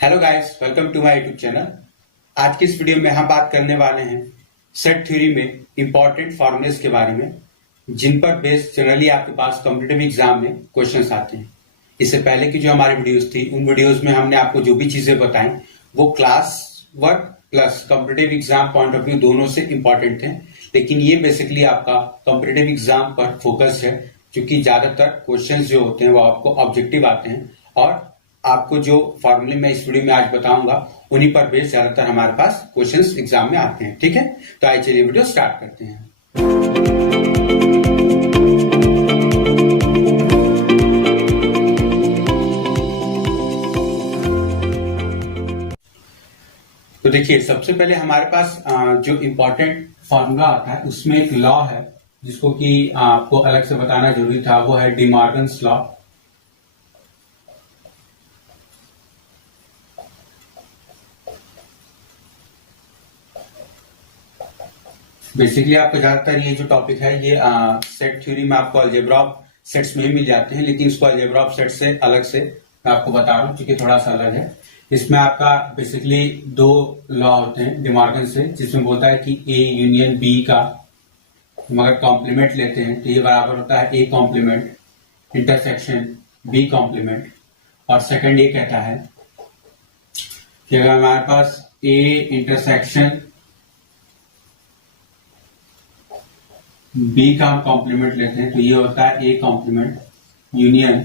Hello guys, welcome to my YouTube channel. आज की इस वीडियो में हम बात करने वाले हैं सेट थ्योरी में इंपॉर्टेंट फॉर्मूलेस के बारे में, जिन पर बेस्ड जनरली आपके पास कॉम्पिटिटिव एग्जाम में क्वेश्चंस आते हैं। इससे पहले की जो हमारी वीडियोस थी, उन वीडियोस में हमने आपको जो भी चीजें बताई वो class work plus competitive exam point of view दोनों से इंपॉर्टेंट थे, लेकिन ये बेसिकली आपका कॉम्पिटिटिव एग्जाम पर फोकस है, क्योंकि ज्यादातर क्वेश्चंस जो होते हैं वो आपको ऑब्जेक्टिव आते हैं और आपको जो फॉर्मूले मैं इस वीडियो में आज बताऊंगा उन्हीं पर बेस्ड ज्यादातर हमारे पास क्वेश्चंस एग्जाम में आते हैं। ठीक है, तो आइए चलिए वीडियो स्टार्ट करते हैं। तो देखिए, सबसे पहले हमारे पास जो इंपॉर्टेंट फॉर्मूला आता है उसमें एक लॉ है जिसको कि आपको अलग से बताना जरूरी था, वो है डी मॉर्गन्स लॉ। बेसिकली आपको ज्यादातर ये जो टॉपिक है ये सेट थ्योरी में आपको अलजेब्रा ऑफ सेट्स में ही मिल जाते हैं, लेकिन इसको अलजेब्रा ऑफ सेट से अलग से मैं आपको बता रहा हूँ क्योंकि थोड़ा सा अलग है। इसमें आपका बेसिकली दो लॉ होते हैं डी मॉर्गन से, जिसमें बोलता है कि ए यूनियन बी का हम अगर कॉम्प्लीमेंट लेते हैं तो ये बराबर होता है A complement intersection B complement. और सेकंड ये कहता है कि अगर हमारे पास ए इंटरसेक्शन बी का हम कॉम्प्लीमेंट लेते हैं तो ये होता है A complement union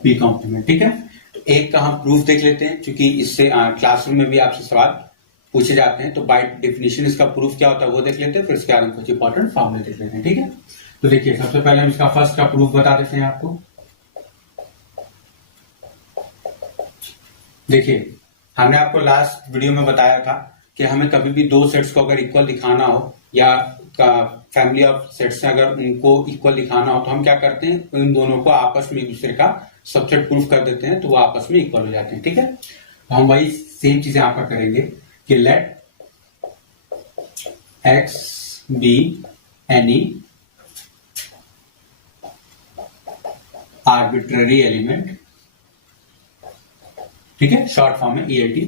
B complement. ठीक है, तो एक का हम प्रूफ देख लेते हैं, क्योंकि इससे क्लासरूम में भी आपसे सवाल पूछे जाते हैं, तो बाय डेफिनेशन इसका प्रूफ क्या होता है वो देख लेते हैं, फिर इसके बाद हम कुछ इंपॉर्टेंट फॉर्मूले देख लेते हैं। ठीक है, तो देखिए सबसे पहले हम इसका फर्स्ट का प्रूफ बता देते हैं आपको। देखिए, हमने आपको लास्ट वीडियो में बताया था कि हमें कभी भी दो सेट्स को अगर इक्वल दिखाना हो या फैमिली ऑफ सेट्स है अगर उनको इक्वल दिखाना हो तो हम क्या करते हैं, इन दोनों को आपस में एक दूसरे का सबसेट प्रूफ कर देते हैं तो वो आपस में इक्वल हो जाते हैं। ठीक है, तो हम वही सेम चीज यहां पर करेंगे कि let X be any arbitrary element. ठीक है, शॉर्ट फॉर्म में ELT।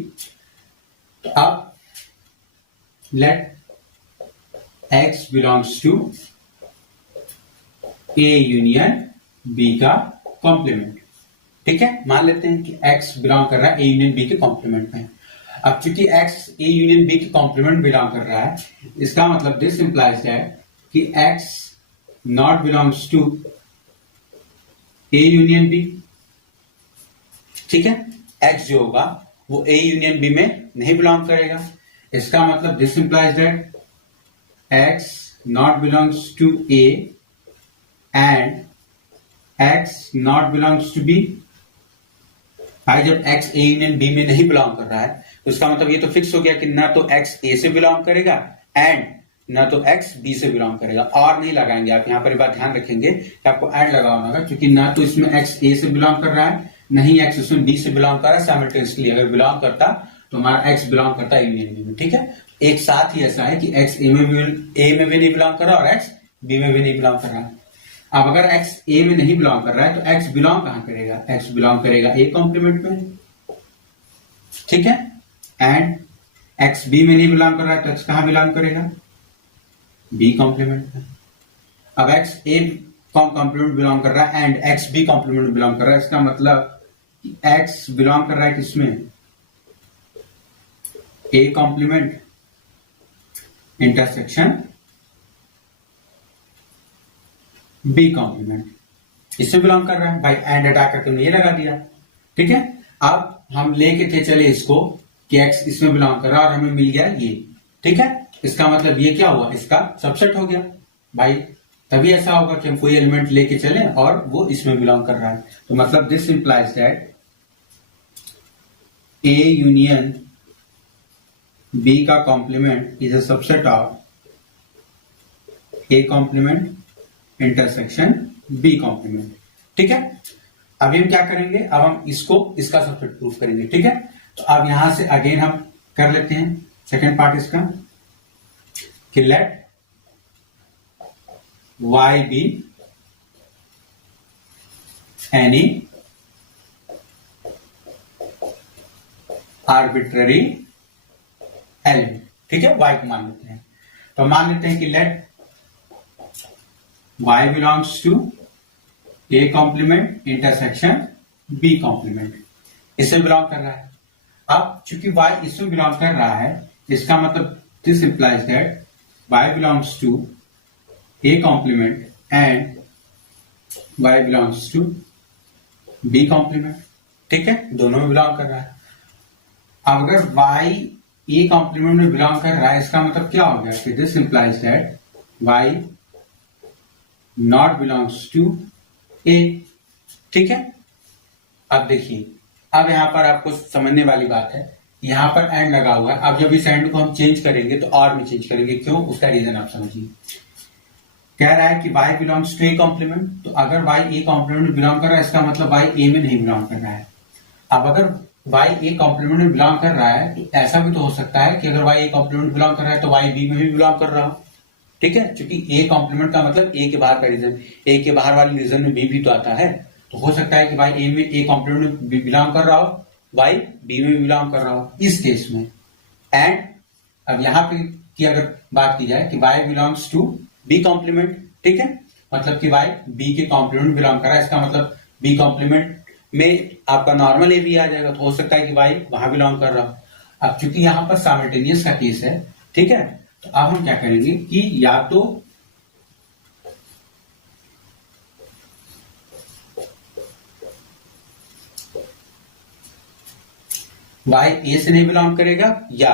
तो अब लेट x belongs to A union B का कॉम्प्लीमेंट। ठीक है, मान लेते हैं कि x बिलोंग कर रहा है A यूनियन B के कॉम्प्लीमेंट में। अब चूंकि x A यूनियन B के कॉम्प्लीमेंट बिलोंग कर रहा है, इसका मतलब दिस इंप्लाइज है कि x not belongs to A union B। ठीक है, x जो होगा वो A यूनियन B में नहीं बिलोंग करेगा। इसका मतलब this implies that x not belongs to A and x not belongs to B। भाई जब x A यूनियन B में नहीं बिलोंग कर रहा है तो इसका मतलब ये तो फिक्स हो गया कि ना तो x A से बिलोंग करेगा एंड ना तो x B से बिलोंग करेगा। और नहीं लगाएंगे आप, यहाँ पर बात ध्यान रखेंगे कि आपको एंड लगाना होगा, क्योंकि ना तो इसमें x A से बिलोंग कर रहा है, नहीं x इसमें B से बिलोंग कर रहा है। साइमल्टेनियसली अगर बिलोंग करता तो हमारा x बिलोंग करता है यूनियन B में। ठीक है, एक साथ ही ऐसा है कि x A में भी नहीं बिलोंग कर रहा और x B में भी नहीं बिलोंग कर रहा है। अब अगर x A में नहीं बिलोंग कर रहा है तो x बिलोंग कहां करेगा, x बिलोंग करेगा A कॉम्प्लीमेंट में। ठीक है, एंड x B में नहीं बिलोंग कर रहा है तो x कहां बिलोंग करेगा, B कॉम्प्लीमेंट में। अब x A कॉम्प्लीमेंट बिलोंग कर रहा है and x B complement belong कर रहा है, इसका मतलब x बिलोंग कर रहा है किसमें, A complement intersection B complement, इससे बिलोंग कर रहा है। भाई एंड हटा करके हमने ये लगा दिया। ठीक है, अब हम लेके थे चले इसको कि x इसमें बिलोंग कर रहा है और हमें मिल गया ये। ठीक है, इसका मतलब ये क्या हुआ, इसका सबसेट हो गया। भाई तभी ऐसा होगा कि हम कोई एलिमेंट लेके चले और वो इसमें बिलोंग कर रहा है, तो मतलब this implies that A union B का complement is a subset of A complement intersection B complement. ठीक है, अभी हम क्या करेंगे, अब हम इसको इसका सबसेट प्रूफ करेंगे। ठीक है, तो अब यहां से अगेन हम कर लेते हैं सेकेंड पार्ट इसका कि let y be any arbitrary element, ठीक है, y को मान लेते हैं। तो मान लेते हैं कि let y belongs to a complement intersection b complement, इससे बिलोंग कर रहा है। अब चूंकि y इसमें बिलोंग कर रहा है, इसका मतलब this implies that y belongs to a complement and y belongs to b complement, ठीक है, दोनों में बिलोंग कर रहा है। अब अगर y a कॉम्प्लीमेंट में बिलोंग कर रहा है, इसका मतलब क्या हो गया कि this implies that y not belongs to a, ठीक है। अब देखिए, अब यहां पर आपको समझने वाली बात है, यहां पर एंड लगा हुआ है। अब जब इस एंड को हम चेंज करेंगे तो और में चेंज करेंगे, क्यों, उसका रीजन आप समझिए। कह रहा है कि y belongs to a complement, तो अगर y a कॉम्प्लीमेंट में बिलोंग कर रहा है, इसका मतलब y a में नहीं बिलोंग कर रहा है। अब अगर y a कॉम्प्लीमेंट में बिलोंग कर रहा है, तो ऐसा भी तो हो सकता है कि अगर y a कॉम्प्लीमेंट में बिलोंग कर रहा है तो y b में भी बिलोंग कर रहा हो, ठीक है, क्योंकि a कॉम्प्लीमेंट का मतलब a के बाहर का रीजन, a के बाहर वाले रीजन में b भी तो आता है। तो हो सकता है कि y a में a कॉम्प्लीमेंट में बिलोंग कर रहा हो, y b में बिलोंग कर रहा हो इस केस में। एंड अब यहां पे की अगर बात की जाए कि y belongs to b complement, ठीक है, मतलब कि y b के कॉम्प्लीमेंट में बिलोंग कर रहा है, इसका मतलब b कॉम्प्लीमेंट में आपका नॉर्मल ए भी आ जाएगा, तो हो सकता है कि y वहां बिलोंग कर रहा हो। अब चूंकि यहां पर साइमल्टेनियस का केस है, ठीक है, तो अब हम क्या करेंगे कि या तो y a से नहीं बिलोंग करेगा या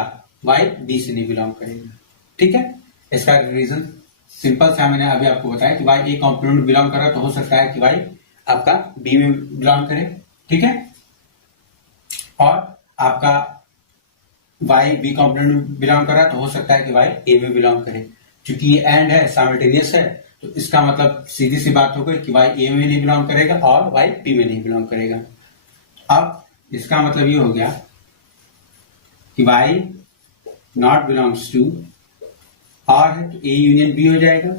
y b से नहीं बिलोंग करेगा, ठीक है। इसका रीजन सिंपल सा मैंने अभी आपको बताया कि y a कॉम्प्लीमेंट बिलोंग कर रहा है, तो हो सकता है कि y आपका b में बिलोंग करे, ठीक है, और आपका y b कॉम्प्लीमेंट में बिलोंग कर रहा है, तो हो सकता है कि y a में बिलोंग करे। क्योंकि ये एंड है, साइमल्टेनियस है, तो इसका मतलब सीधी सी बात हो गई कि y a में नहीं बिलोंग करेगा और y b में नहीं बिलोंग करेगा। अब इसका मतलब ये हो गया कि y नॉट बिलोंग्स टू, और है तो a यूनियन b हो जाएगा,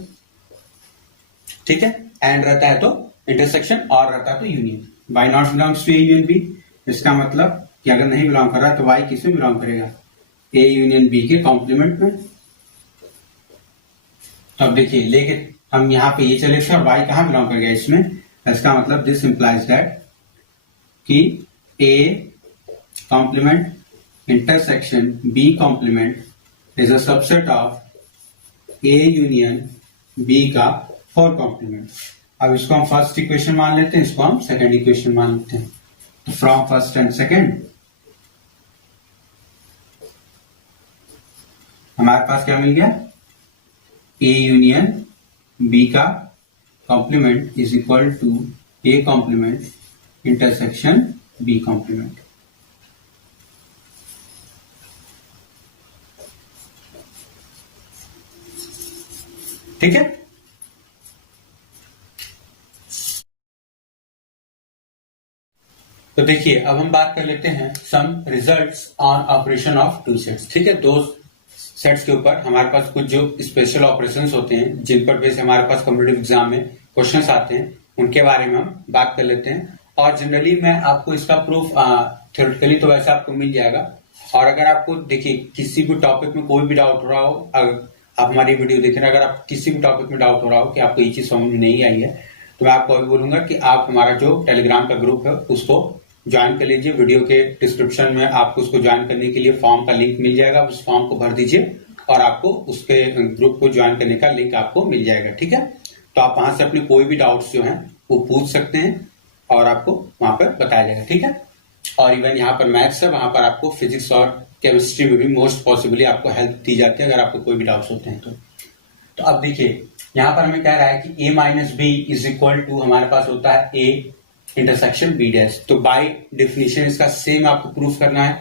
ठीक है, एंड रहता है तो इंटरसेक्शन, और रहता है तो union. y not belongs to a union b, इसका मतलब कि अगर नहीं बिलोंग कर रहा तो y किसमें बिलोंग करेगा, a यूनियन b के कॉम्प्लीमेंट में। तो अब देखिए, लेकिन हम यहाँ पे ये चले थे और y कहाँ बिलोंग कर गया इसमें, इसका मतलब दिस इंप्लाइज दैट कि a complement intersection b complement is a subset of a union b का फोर कॉम्प्लीमेंट। अब इसको हम फर्स्ट इक्वेशन मान लेते हैं, इसको हम सेकंड इक्वेशन मान लेते हैं। तो फ्रॉम फर्स्ट एंड सेकंड हमारे पास क्या मिल गया, a यूनियन b का complement is equal to a complement intersection b complement. ठीक है, तो देखिए अब हम बात कर लेते हैं some results on operation of two sets. ठीक है, दो सेट्स के ऊपर हमारे पास कुछ जो स्पेशल ऑपरेशंस होते हैं जिन पर बेस हमारे पास कॉम्पिटिटिव एग्जाम में क्वेश्चंस आते हैं, उनके बारे में हम बात कर लेते हैं। और जनरली मैं आपको इसका प्रूफ थ्योरेटिकली तो वैसे आपको मिल जाएगा, और अगर आपको देखिए किसी भी टॉपिक में कोई भी डाउट हो रहा हो, आप हमारी वीडियो देख रहे हैं, अगर आप किसी भी टॉपिक में डाउट हो रहा हो कि आपको ये चीज समझ में नहीं आई है, तो मैं आपको अभी बोलूंगा कि आप हमारा जो टेलीग्राम का ग्रुप है उसको ज्वाइन कर लीजिए। वीडियो के डिस्क्रिप्शन में आपको उसको ज्वाइन करने के लिए फॉर्म का लिंक मिल जाएगा, उस फॉर्म को भर दीजिए और आपको उसके ग्रुप को ज्वाइन करने का लिंक आपको मिल जाएगा। ठीक है, तो आप वहां से अपने कोई भी डाउट्स जो हैं वो पूछ सकते हैं और आपको वहां पर बताया जाएगा। ठीक है, और इवन यहाँ पर मैथ्स है, वहां पर आपको फिजिक्स और केमिस्ट्री में भी मोस्ट पॉसिबली आपको हेल्प दी जाती है अगर आपको कोई भी डाउट्स होते हैं तो अब देखिए यहाँ पर हमें कह रहा है कि a minus B is equal to हमारे पास होता है a इंटरसेक्शन b डैश। तो बाय डेफिनेशन इसका सेम आपको प्रूफ करना है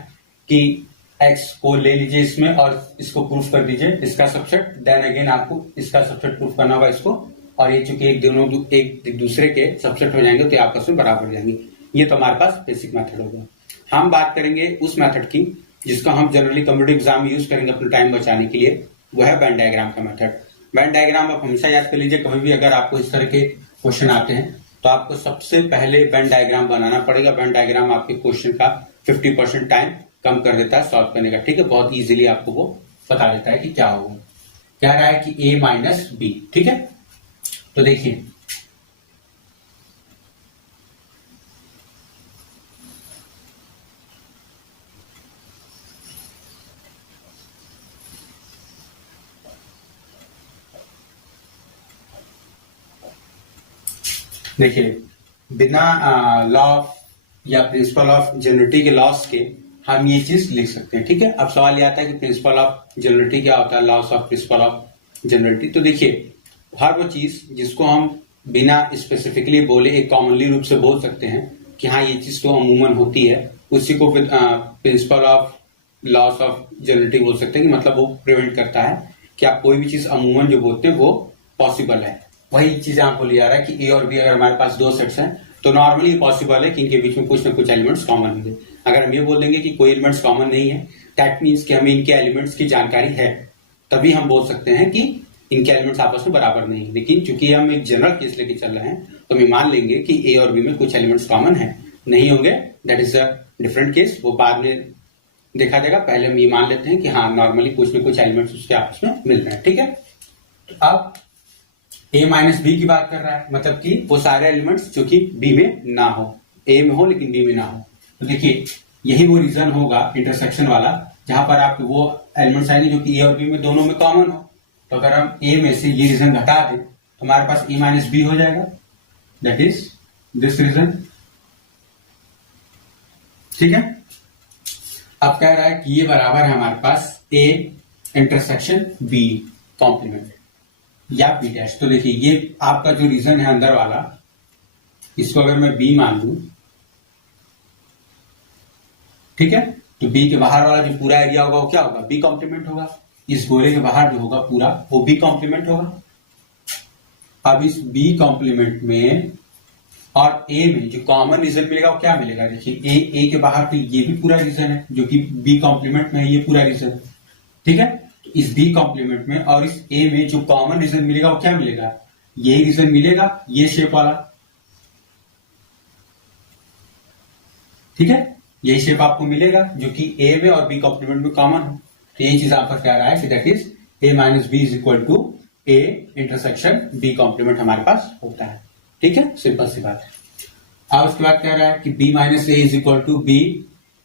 कि x को ले लीजिए इसमें और इसको प्रूफ कर दीजिए इसका सबसेट, देन अगेन आपको इसका सबसेट प्रूफ करना होगा इसको, और ये चूंकि एक दूसरे के सबसेट हो जाएंगे तो ये आपस में बराबर हो जाएंगे। ये तो हमारे पास बेसिक मेथड होगा। हम बात करेंगे उस मेथड की जिसका हम जनरली कॉम्पिटिटिव एग्जाम में यूज करेंगे अपना टाइम बचाने के लिए, वो है वेन डायग्राम का मेथड। वेन डायग्राम आप हमेशा याद कर लीजिए, कभी भी अगर आपको इस तरह के क्वेश्चन आते हैं तो आपको सबसे पहले वेन डायग्राम बनाना पड़ेगा। वेन डायग्राम आपके क्वेश्चन का 50% टाइम कम कर देता है सॉल्व करने का। ठीक है, बहुत इजीली आपको वो बता देता है कि क्या होगा। कह रहा है कि a माइनस बी। ठीक है, तो देखिए बिना लॉ ऑफ या प्रिंसिपल ऑफ जनरेटिविटी के लॉस के हम ये चीज लिख सकते हैं। ठीक है, अब सवाल ये आता है कि प्रिंसिपल ऑफ जनरेटिविटी क्या होता है, loss of principle of generativity. तो देखिए हर वो चीज जिसको हम बिना स्पेसिफिकली बोले एक कॉमनली रूप से बोल सकते हैं कि हाँ ये चीज तो अमूमन होती है, उसी को principle of loss of generativity बोल सकते हैं कि मतलब वो प्रिवेंट करता है कि आप कोई भी चीज अमूमन जो बोलते हैं वो पॉसिबल है। वही चीज आपको लिया जा रहा है कि ए और बी अगर हमारे पास दो सेट्स हैं तो नॉर्मली पॉसिबल है कि इनके बीच में कुछ ना कुछ एलिमेंट्स कॉमन होंगे। अगर हम ये बोल देंगे कि कोई एलिमेंट्स कॉमन नहीं है, दैट मीन्स कि हमें इनके एलिमेंट्स की जानकारी है, तभी हम बोल सकते हैं कि इनके एलिमेंट्स आपस में बराबर नहीं है। लेकिन चूंकि हम एक जनरल केस लेके चल रहे हैं तो हम मान लेंगे कि ए और बी में कुछ एलिमेंट्स कॉमन है, नहीं होंगे that is a different case, वो बाद में देखा जाएगा। पहले हम ये मान लेते हैं कि हाँ नॉर्मली कुछ ना कुछ एलिमेंट्स उसके आपस में मिल रहे हैं। ठीक है, तो अब a माइनस बी की बात कर रहा है, मतलब कि वो सारे एलिमेंट्स जो कि b में ना हो, a में हो लेकिन b में ना हो। तो देखिए यही वो रीजन होगा इंटरसेक्शन वाला जहां पर आपके वो एलिमेंट्स आएंगे जो कि a और b में दोनों में कॉमन हो। तो अगर हम a में से ये रीजन घटा दें तो हमारे पास a माइनस बी हो जाएगा, दैट इज दिस रीजन। ठीक है, अब कह रहा है कि ये बराबर है हमारे पास a इंटरसेक्शन b कॉम्प्लीमेंट या बी डैश। तो देखिए ये आपका जो रीजन है अंदर वाला, इसको अगर मैं बी मान लू, ठीक है, तो बी के बाहर वाला जो पूरा एरिया होगा वो क्या होगा, बी कॉम्प्लीमेंट होगा। इस गोले के बाहर जो होगा पूरा वो बी कॉम्प्लीमेंट होगा। अब इस बी कॉम्प्लीमेंट में और ए में जो कॉमन रीजन मिलेगा वो क्या मिलेगा, देखिए ए के बाहर तो ये भी पूरा रीजन है जो कि बी कॉम्प्लीमेंट में है, ये पूरा रीजन है। ठीक है, इस बी कॉम्प्लीमेंट में और इस ए में जो कॉमन रीजन मिलेगा वो क्या मिलेगा, यही रीजन मिलेगा, ये शेप वाला। ठीक है, यही शेप आपको मिलेगा जो कि ए में और बी कॉम्प्लीमेंट में कॉमन हो। तो यही चीज आपका कह रहा है कि that is A minus B is equal to A intersection B complement हमारे पास होता है। ठीक है, सिंपल सी बात है। अब उसके बाद कह रहा है कि B minus A is equal to B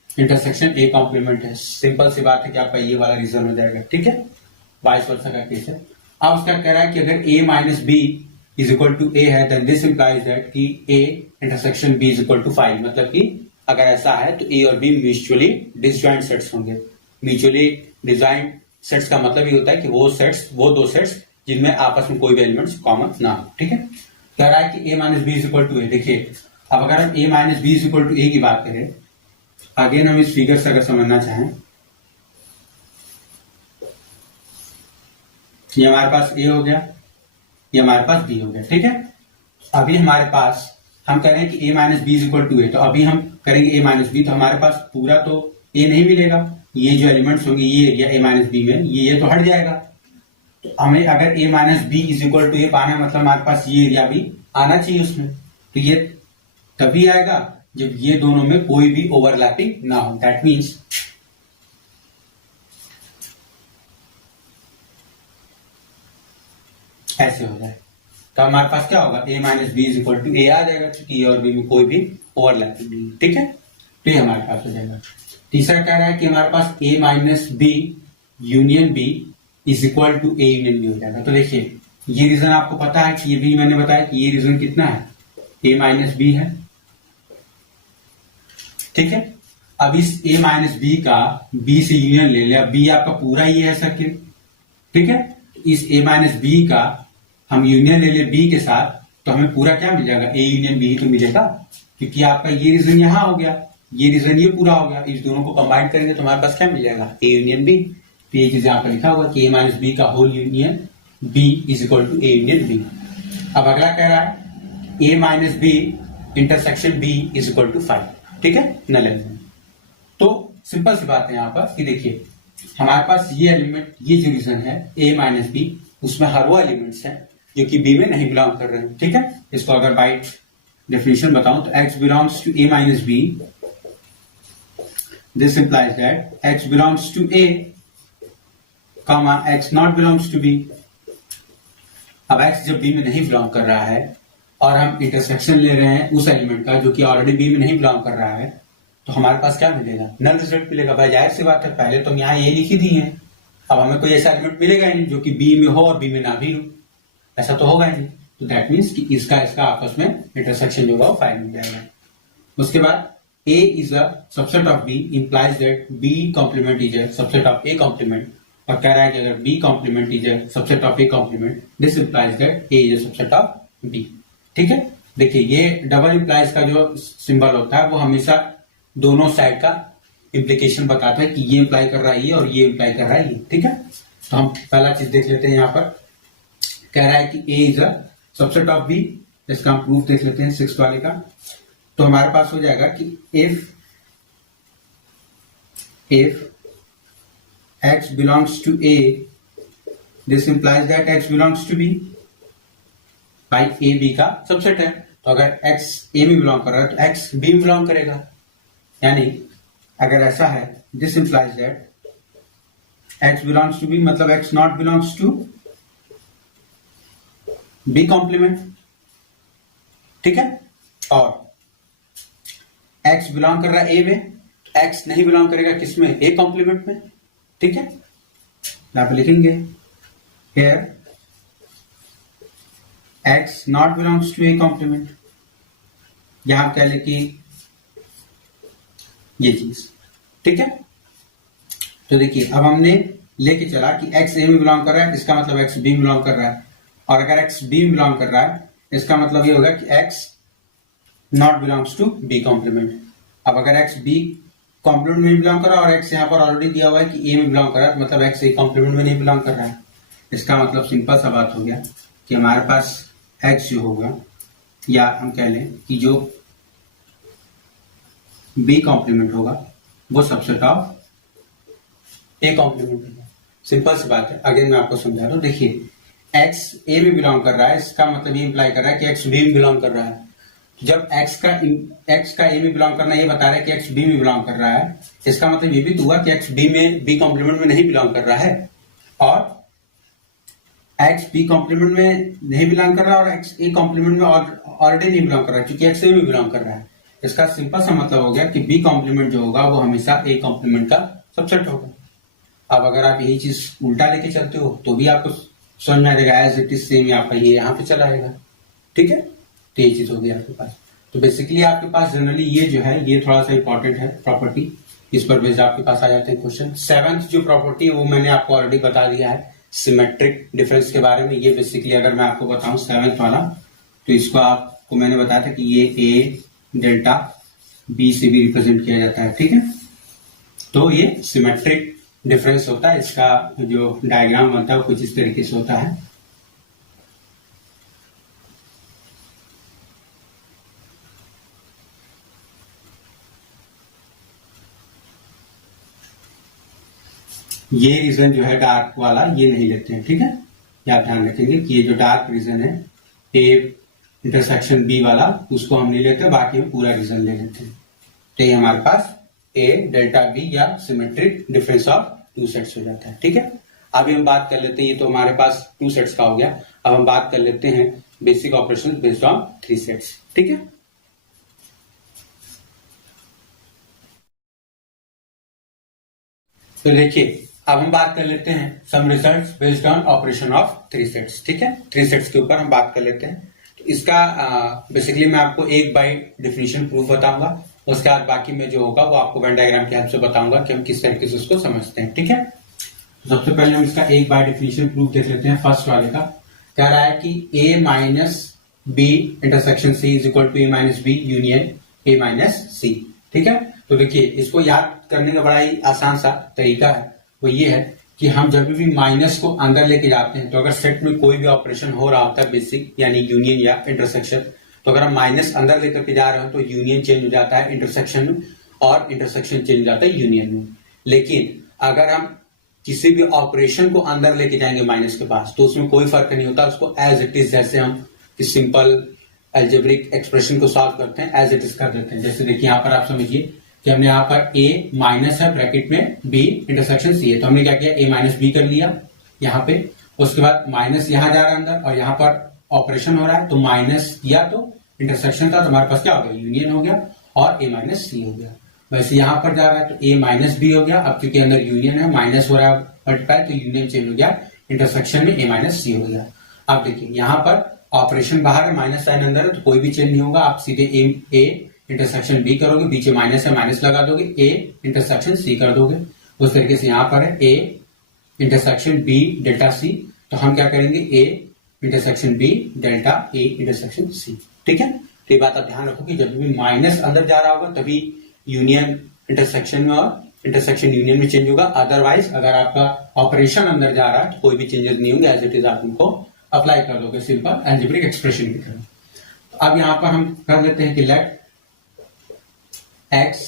intersection A complement है। सिंपल सी बात है कि आपका ये वाला रीजन हो जाएगा। ठीक है, वाइस वर्सा का केस है। अब उसका कह रहा है कि अगर a minus B is equal to A है देन दिस इंप्लाइज दैट कि a intersection b is equal to 5, मतलब कि अगर ऐसा है तो a और b म्यूचुअली डिसजॉइंट सेट्स होंगे। म्यूचुअली डिसजॉइंट सेट्स का मतलब ये होता है कि वो दो सेट्स जिनमें आपस में कोई भी एलिमेंट्स कॉमन ना हो। ठीक है, कह रहा है कि a minus B is equal to A. देखिए अब अगर हम a minus B is equal to A की बात करें, अगेन हम इस फिगर से अगर समझना चाहें, ये हमारे पास a हो गया, ये हमारे पास b हो गया। ठीक है, अभी हमारे पास हम कह रहे हैं कि a minus B is equal to A, तो अभी हम करेंगे a माइनस बी, तो हमारे पास पूरा तो a नहीं मिलेगा, ये जो एलिमेंट्स होंगे ये एरिया a माइनस बी में ये तो हट जाएगा। तो हमें अगर a minus B is equal to A पाना मतलब हमारे पास ये एरिया भी आना चाहिए उसमें। तो ये तभी आएगा जब ये दोनों में कोई भी ओवरलैपिंग ना हो, दैट मीन्स ऐसे हो जाए। तो हमारे पास क्या होगा, a minus B is equal to A आ जाएगा क्योंकि ए और बी में कोई भी ओवरलैपिंग नहीं है। ठीक है, तो ये हमारे पास हो जाएगा। तीसरा कह रहा है कि हमारे पास a minus B union b is equal to A union b हो जाएगा। तो देखिए ये रीजन आपको पता है कि ये भी मैंने बताया कि ये रीजन कितना है, a माइनस बी है। ठीक है, अब इस a माइनस बी का b से यूनियन ले लिया, b आपका पूरा ही है सर्किल। ठीक है, इस a माइनस बी का हम यूनियन ले ले b के साथ तो हमें पूरा क्या मिल जाएगा, a यूनियन b ही तो मिलेगा, क्योंकि आपका ये रीजन यहां हो गया, ये रीजन ये पूरा हो गया। इस दोनों को कंबाइन करेंगे तो हमारे पास क्या मिल जाएगा, a यूनियन b। तो ये चीज यहाँ पर लिखा होगा कि a माइनस बी का whole union b is equal to a union b। अब अगला कह रहा है a minus B intersection b is equal to 5। ठीक है, नल एलिमेंट। तो सिंपल सी बात है यहाँ पर कि देखिए हमारे पास ये एलिमेंट, ये जो रीजन है a माइनस बी, उसमें हर वो एलिमेंट्स हैं जो कि b में नहीं बिलोंग कर रहे हैं। ठीक है, इसको अगर बाय डेफिनेशन बताऊं तो x belongs to a minus B this implies that x belongs to a comma x not belongs to b। अब x जब b में नहीं बिलोंग कर रहा है और हम इंटरसेक्शन ले रहे हैं उस एलिमेंट का जो कि ऑलरेडी b में नहीं बिलोंग कर रहा है, तो हमारे पास क्या मिलेगा? नल रिजल्ट मिलेगा। भाई जाहिर सी बात है, पहले तो हम यहाँ ये लिखी दी है, अब हमें कोई ऐसा एलिमेंट मिलेगा ही नहीं जो कि बी में हो और बी में ना भी हो, ऐसा तो होगा ही नहीं। तो दैट मीन्स कि इसका आपस में इंटरसेक्शन जो होगा वो फाइंड हो जाएगा। उसके बाद A is a subset of B implies that B complement is a subset of A complement, और कह रहा है कि अगर B complement is a subset of A complement, this implies that A is a subset of B। ठीक है, देखिए ये डबल इंप्लाइज का जो सिंबल होता है वो हमेशा दोनों साइड का इंप्लीकेशन बताता है कि ये इंप्लाई कर रहा है ये और ये इंप्लाई कर रहा है ये। ठीक है, तो हम पहला चीज देख लेते हैं। यहाँ पर कह रहा है कि A is a subset of B, इसका हम प्रूफ देख लेते हैं 6 वाले का। तो हमारे पास हो जाएगा कि if x belongs to A, this implies that x belongs to B। भाई A B का सबसेट है, तो अगर x A में बिलोंग कर रहा है तो x B में बिलोंग करेगा। यानी अगर ऐसा है, this implies that x belongs to B मतलब x not belongs to B complement. ठीक है, और x बिलोंग कर रहा है A में, x नहीं बिलोंग करेगा किसमें? A कॉम्प्लीमेंट में। ठीक है, यहां पे लिखेंगे here x not belongs to A complement. यहां कह ले कि ये चीज। ठीक है, तो देखिए अब हमने लेके चला कि x A में बिलोंग कर रहा है, इसका मतलब x B में बिलोंग कर रहा है, और अगर x B में बिलोंग कर रहा है इसका मतलब ये होगा कि x not belongs to B complement. अब अगर x b कॉम्प्लीमेंट में बिलोंग कर रहा है और x यहाँ पर ऑलरेडी दिया हुआ है कि a में बिलोंग कर रहा है, मतलब x a कॉम्प्लीमेंट में नहीं बिलोंग कर रहा है। इसका मतलब सिंपल सा बात हो गया कि हमारे पास x जो होगा, या हम कह लें कि जो b कॉम्प्लीमेंट होगा वो सबसेट ऑफ a कॉम्प्लीमेंट होगा। सिंपल सी बात है, अगेन मैं आपको समझा दूं। देखिए x a में बिलोंग कर रहा है, इसका मतलब ये इंप्लाई कर रहा है कि x b में बिलोंग कर रहा है। जब x का a में बिलोंग करना ये बता रहा है कि x b में बिलोंग कर रहा है, इसका मतलब ये भी तो हुआ कि x b में b कॉम्प्लीमेंट में नहीं बिलोंग कर रहा है, और x b कॉम्प्लीमेंट में नहीं बिलोंग कर रहा है और x a कॉम्प्लीमेंट में ऑलरेडी नहीं बिलोंग कर रहा है क्योंकि x a में बिलोंग कर रहा है। इसका सिंपल सा मतलब हो गया कि b कॉम्प्लीमेंट जो होगा वो हमेशा a कॉम्प्लीमेंट का सबसेट होगा। अब अगर आप यही चीज उल्टा लेके चलते हो तो भी आपको समझ में आएगा, एज इट इज सेम आपका ये यहाँ पे चला आएगा। ठीक है, तो ये चीज होगी आपके पास। तो बेसिकली आपके पास जनरली ये जो है ये थोड़ा सा इंपॉर्टेंट है प्रॉपर्टी, इस पर बेस्ड आपके पास आ जाते हैं क्वेश्चन। 7th जो प्रॉपर्टी है वो मैंने आपको ऑलरेडी बता दिया है सिमेट्रिक डिफरेंस के बारे में। ये बेसिकली अगर मैं आपको बताऊं 7th वाला, तो इसको आपको मैंने बताया था कि ये A डेल्टा B से भी रिप्रेजेंट किया जाता है। ठीक है, तो ये सिमेट्रिक डिफरेंस होता है, इसका जो डायग्राम बनता है वो कुछ इस तरीके से होता है। ये रीजन जो है डार्क वाला ये नहीं लेते हैं। ठीक है, ये आप ध्यान रखेंगे कि ये जो डार्क रीजन है A इंटरसेक्शन B वाला उसको हम नहीं लेते, बाकी हम पूरा रीजन ले लेते हैं। तो ये हमारे पास A डेल्टा B या सिमेट्रिक डिफरेंस ऑफ 2 सेट्स हो जाता है। ठीक है, अभी हम बात कर लेते हैं, ये तो हमारे पास 2 सेट्स का हो गया। अब हम बात कर लेते हैं basic operation based on 3 sets. ठीक है, तो देखिए अब हम बात कर लेते हैं some results based on operation of 3 sets. ठीक है, 3 सेट्स के ऊपर हम बात कर लेते हैं। तो इसका बेसिकली मैं आपको एक बाय डेफिनेशन प्रूफ बताऊंगा, उसके बाद बाकी में जो होगा वो आपको वेन डायग्राम की हेल्प से बताऊंगा कि हम किस तरीके से उसको समझते हैं। ठीक है, तो सबसे पहले हम इसका एक बाय डेफिनेशन प्रूफ देख लेते हैं। फर्स्ट वाले का कह रहा है कि A minus B intersection C is equal to A minus B union A minus C। ठीक है, तो देखिए इसको याद करने का बड़ा ही आसान सा तरीका है, वो ये है कि हम जब भी माइनस को अंदर लेके जाते हैं तो अगर सेट में कोई भी ऑपरेशन हो रहा होता है बेसिक यानी यूनियन या इंटरसेक्शन, तो अगर हम माइनस अंदर लेकर के जा रहे हो तो यूनियन चेंज हो जाता है इंटरसेक्शन में और इंटरसेक्शन चेंज हो जाता है यूनियन में। लेकिन अगर हम किसी भी ऑपरेशन को अंदर लेके जाएंगे माइनस के पास तो उसमें कोई फर्क नहीं होता, उसको एज इट इज जैसे हम सिंपल एल्जेब्रिक एक्सप्रेशन को सॉल्व करते हैं एज इट इज कर देते हैं। जैसे देखिए यहाँ पर आप समझिए कि हमने यहाँ पर a माइनस है ब्रैकेट में b इंटरसेक्शन c है, तो हमने क्या किया a माइनस b कर लिया यहाँ पे। उसके बाद माइनस यहाँ जा रहा है अंदर और यहाँ पर ऑपरेशन हो रहा है, तो माइनस किया तो इंटरसेक्शन था, तो हमारे पास क्या हो गया, यूनियन हो गया और a माइनस सी हो गया। वैसे यहाँ पर जा रहा है तो a माइनस बी हो गया, अब क्योंकि अंदर यूनियन है, माइनस हो रहा है मल्टीप्लाई, तो यूनियन चेंज हो गया, इंटरसेक्शन में a माइनस सी हो गया। अब देखिए यहाँ पर ऑपरेशन बाहर है, माइनस साइन अंदर है, तो कोई भी चेंज नहीं होगा, आप सीधे a इंटरसेक्शन b करोगे, बीच में माइनस है माइनस लगा दोगे, a इंटरसेक्शन c कर दोगे। उस तरीके से यहाँ पर है a intersection b delta c, तो हम क्या करेंगे a intersection b delta a intersection c। ठीक है, तो ये बात आप ध्यान रखो कि जब भी माइनस अंदर जा रहा होगा तभी यूनियन इंटरसेक्शन में और इंटरसेक्शन यूनियन में चेंज होगा, अदरवाइज अगर आपका ऑपरेशन अंदर जा रहा है तो कोई भी चेंजेस नहीं होंगे, एज इट इज आप उनको अप्लाई कर दोगे सिंपल एल्जेब्रिक एक्सप्रेशन की तरह। तो अब यहां पर हम कर लेते हैं कि let x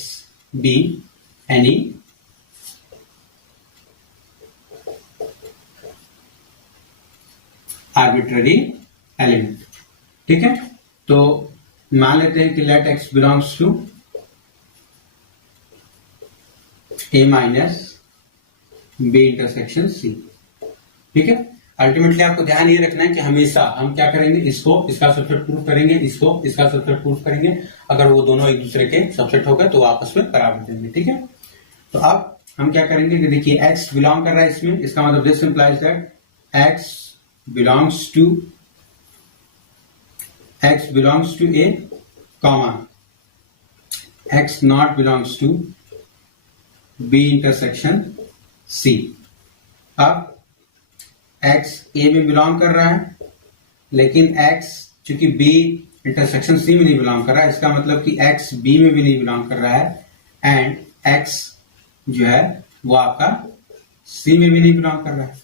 be any arbitrary element. ठीक है, तो मान लेते हैं कि let x belongs to a minus b intersection c। ठीक है, अल्टीमेटली आपको ध्यान ये रखना है कि हमेशा हम क्या करेंगे, इसको इसका सबसेट प्रूफ करेंगे, इसको इसका सबसेट प्रूफ करेंगे, अगर वो दोनों एक दूसरे के सबसेट हो गए तो आपस में बराबर देंगे। ठीक है, तो अब हम क्या करेंगे कि देखिए x बिलोंग कर रहा है इसमें, इसका मतलब this implies that x belongs to a comma x not belongs to b intersection c। अब x a में बिलोंग कर रहा है, लेकिन x चूंकि b इंटरसेक्शन c में नहीं बिलोंग कर रहा है, इसका मतलब कि x b में भी नहीं बिलोंग कर रहा है, एंड x जो है वो आपका c में भी नहीं बिलोंग कर रहा है।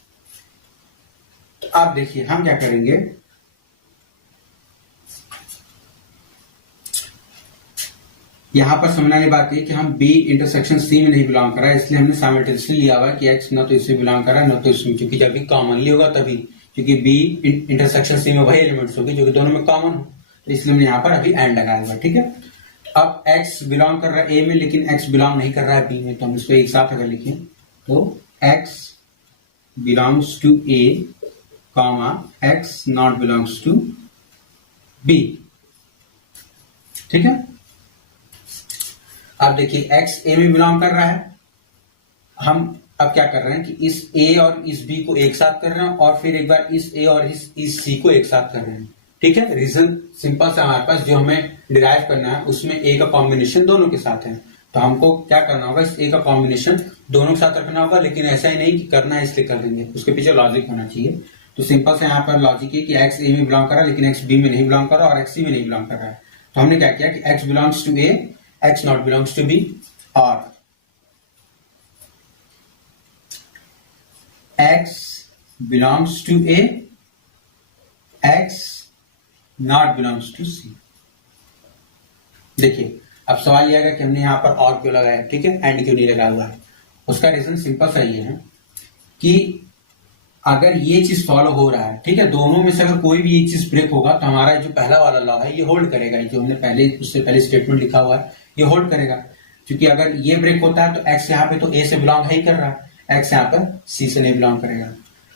तो आप देखिए हम क्या करेंगे, यहां पर समझने वाली बात है कि हम b इंटरसेक्शन c में नहीं बिलोंग कर रहा है, इसलिए हमने साइमल्टेनियसली लिया हुआ है कि x ना तो इससे बिलोंग कर रहा है ना तो इसमें, क्योंकि जब भी कॉमनली होगा तभी, क्योंकि b इंटरसेक्शन c में वही एलिमेंट्स होगी जो कि दोनों में कॉमन हो, तो इसलिए हमने यहाँ पर अभी एंड लगाया हुआ है। ठीक है, अब x बिलोंग कर रहा है a में, लेकिन x बिलोंग नहीं कर रहा है b में, तो हम इसको एक साथ अगर लिखें तो x belongs to a comma x not belongs to b। ठीक है, अब देखिए x a में बिलोंग कर रहा है, हम अब क्या कर रहे हैं कि इस a और इस b को एक साथ कर रहे हैं और फिर एक बार इस a और इस c को एक साथ कर रहे हैं। ठीक है, रीजन सिंपल सा, हमारे पास जो हमें डिराइव करना है उसमें a का कॉम्बिनेशन दोनों के साथ है, तो हमको क्या करना होगा, इस a का कॉम्बिनेशन दोनों के साथ रखना होगा, लेकिन ऐसा ही नहीं कि करना है इसलिए कर देंगे, उसके पीछे लॉजिक होना चाहिए। तो सिंपल से यहाँ पर लॉजिक है कि x a में बिलोंग कर रहा है लेकिन x b में नहीं बिलोंग कर रहा और x c में नहीं बिलोंग कर रहा है, तो हमने क्या किया कि x belongs to a, x not belongs to b, और x belongs to a, x not belongs to c। देखिए अब सवाल यह आएगा कि हमने यहां पर और क्यों लगाया, ठीक है, एंड क्यों नहीं लगाया हुआ है। उसका रीजन सिंपल सा ये है कि अगर ये चीज फॉलो हो रहा है, ठीक है, दोनों में से अगर कोई भी एक चीज ब्रेक होगा तो हमारा जो पहला वाला लॉ है ये होल्ड करेगा, जो हमने पहले उससे पहले स्टेटमेंट लिखा हुआ है ये होल्ड करेगा, क्योंकि अगर ये ब्रेक होता है तो x यहाँ पे तो a से बिलोंग ही कर रहा है, x यहाँ पर c से नहीं बिलोंग करेगा।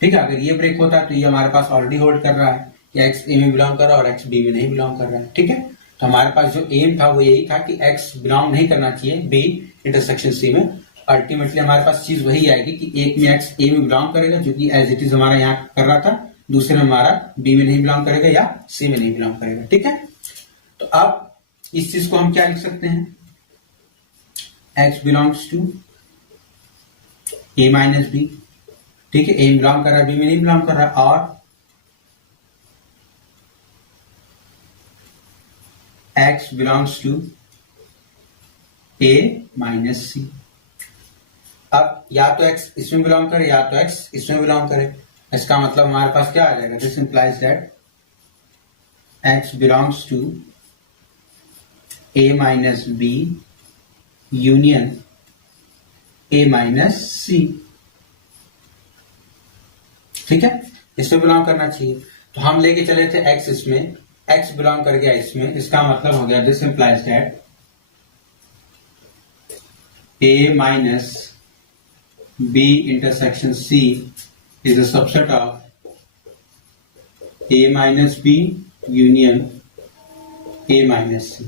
ठीक है, अगर ये ब्रेक होता है तो ये हमारे पास ऑलरेडी होल्ड कर रहा है कि x a में बिलोंग कर रहा है और x b में नहीं बिलोंग कर रहा है। ठीक है, तो हमारे पास जो एम था वो यही था कि x बिलोंग नहीं करना चाहिए b इंटरसेक्शन c में। अल्टीमेटली हमारे पास चीज वही आएगी कि एक में x a में बिलोंग करेगा जो कि एज इट इज हमारा यहाँ कर रहा था, दूसरे में हमारा b में नहीं बिलोंग करेगा या c में नहीं बिलोंग करेगा। ठीक है, तो अब इस चीज को हम क्या लिख सकते हैं, x belongs to a minus b। ठीक है, a बिलोंग कर रहा है b में नहीं बिलोंग कर रहा, और x belongs to a minus c। अब या तो x इसमें बिलोंग करे या तो x इसमें बिलोंग करे, इसका मतलब हमारे पास क्या आ जाएगा, this implies that x belongs to a minus b union a minus c। ठीक है, इसमें बिलोंग करना चाहिए, तो हम लेके चले थे x इसमें, x बिलोंग कर गया इसमें, इसका मतलब हो गया this implies that A minus B intersection C is a subset of A minus B union A minus C.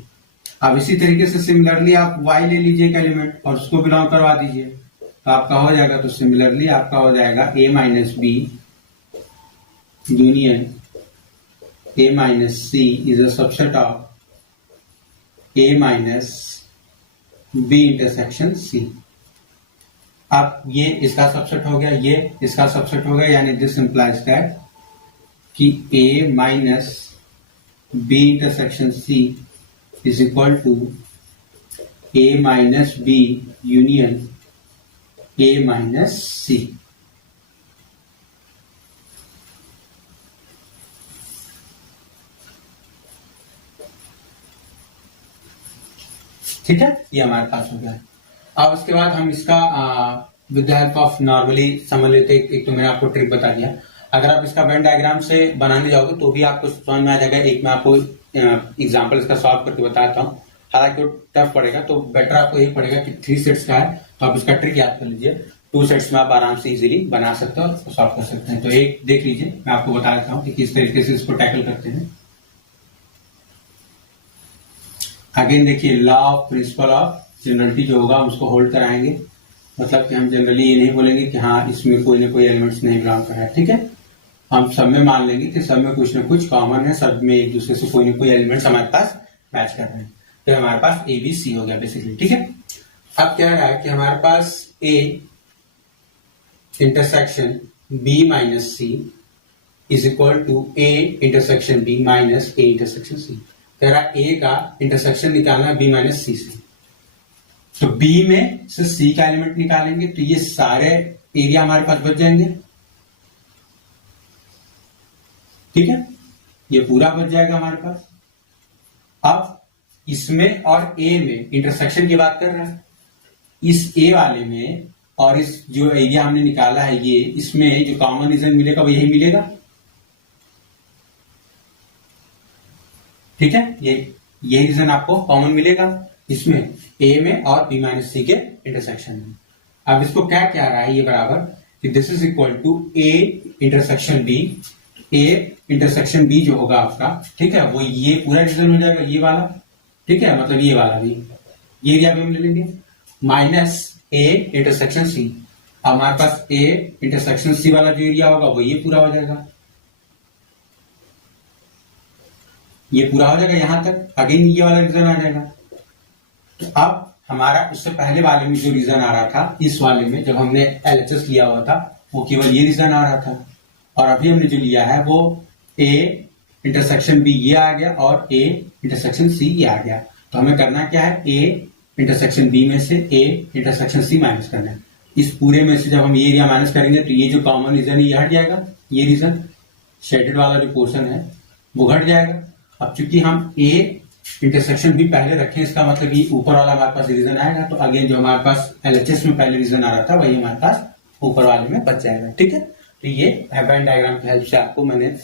अब इसी तरीके से सिमिलरली आप y ले लीजिए एक एलिमेंट और उसको बिलोंग करवा दीजिए, तो आपका हो जाएगा, तो सिमिलरली आपका हो जाएगा A minus B union A minus C is a subset of A minus B intersection C. अब ये इसका सबसेट हो गया, ये इसका सबसेट हो गया, यानी दिस इंप्लाइज दैट कि A minus B intersection C is equal to A minus B union A minus C. ठीक है, ये हमारे पास हो गया। अब उसके बाद हम इसका with the help of normally समझ लेते। एक तो मैंने आपको ट्रिक बता दिया, अगर आप इसका वेन डायग्राम से बनाने जाओगे तो भी आपको समझ में आ जाएगा। एक मैं आपको एग्जाम्पल इसका सॉल्व करके बताता हूँ, हालांकि वो टफ पड़ेगा, तो बेटर आपको यही पड़ेगा कि 3 सेट्स का है, तो आप इसका ट्रिक याद कर लीजिए। 2 सेट्स में आप आराम से इजीली बना सकते हो और सॉल्व कर सकते हैं। तो एक देख लीजिए, मैं आपको बता देता हूँ कि किस तरीके से इसको टैकल करते हैं। अगेन देखिए, law of principle of generality जो होगा हम उसको होल्ड कराएंगे, मतलब कि हम जनरली ये नहीं बोलेंगे कि हाँ इसमें कोई ना कोई एलिमेंट्स नहीं बिलोंग कर रहा है। ठीक है, हम सब में मान लेंगे कि सब में कुछ ना कुछ कॉमन है, सब में एक दूसरे से कोई ना कोई एलिमेंट्स हमारे पास मैच कर रहे हैं, तो हमारे पास ए बी सी हो गया बेसिकली। ठीक है, अब क्या है कि हमारे पास A intersection B minus C is equal to A intersection B minus A intersection C. तेरा ए का इंटरसेक्शन निकालना है बी माइनस सी से, तो बी में से सी का एलिमेंट निकालेंगे तो ये सारे एरिया हमारे पास बच जाएंगे। ठीक है, ये पूरा बच जाएगा हमारे पास। अब इसमें और ए में इंटरसेक्शन की बात कर रहा है, इस ए वाले में और इस जो एरिया हमने निकाला है ये, इसमें जो कॉमन रीजन मिलेगा वो यही मिलेगा। ठीक है, ये रीजन आपको कॉमन मिलेगा इसमें ए में और बी माइनस सी के इंटरसेक्शन में। अब इसको क्या कह रहा है ये बराबर कि this is equal to A intersection B, A intersection B जो होगा आपका, ठीक है, वो ये पूरा रीजन हो जाएगा ये वाला। ठीक है, मतलब ये वाला भी, ये एरिया भी हम ले लेंगे, माइनस ए इंटरसेक्शन सी। हमारे पास ए इंटरसेक्शन सी वाला जो एरिया होगा वो ये पूरा हो जाएगा, ये पूरा हो जाएगा यहां तक। अगेन ये वाला रीजन आ जाएगा। तो अब हमारा उससे पहले वाले में जो रीजन आ रहा था, इस वाले में जब हमने एलएचएस लिया हुआ था वो केवल ये रीजन आ रहा था, और अभी हमने जो लिया है वो ए इंटरसेक्शन बी ये आ गया और ए इंटरसेक्शन सी ये आ गया। तो हमें करना क्या है, ए इंटरसेक्शन बी में से ए इंटरसेक्शन सी माइनस करना है। इस पूरे में से जब हम ये एरिया माइनस करेंगे तो ये जो कॉमन रीजन है ये हट जाएगा, ये रीजन शेडेड वाला जो पोर्शन है वो हट जाएगा। अब चूंकि हम ए इंटरसेक्शन भी पहले रखें, इसका मतलब ये ऊपर वाला हमारे पास रीजन आएगा, तो अगेन जो हमारे पास एलएचएस में पहले रीजन आ रहा था वही हमारे पास ऊपर वाले में बच जाएगा। ठीक है, तो ये वेन डायग्राम की हेल्प से आपको मैंने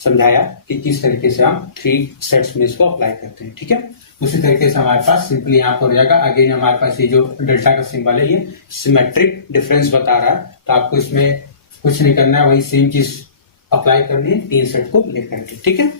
समझाया कि किस तरीके से हम 3 सेट्स में इसको अप्लाई करते हैं। ठीक है, उसी तरीके से हमारे पास सिंपली यहाँ पर हो जाएगा। अगेन हमारे पास ये जो डेल्टा का सिंबल है ये सिमेट्रिक डिफरेंस बता रहा है, तो आपको इसमें कुछ नहीं करना है, वही सेम चीज अप्लाई करनी है 3 सेट को लेकर के। ठीक है,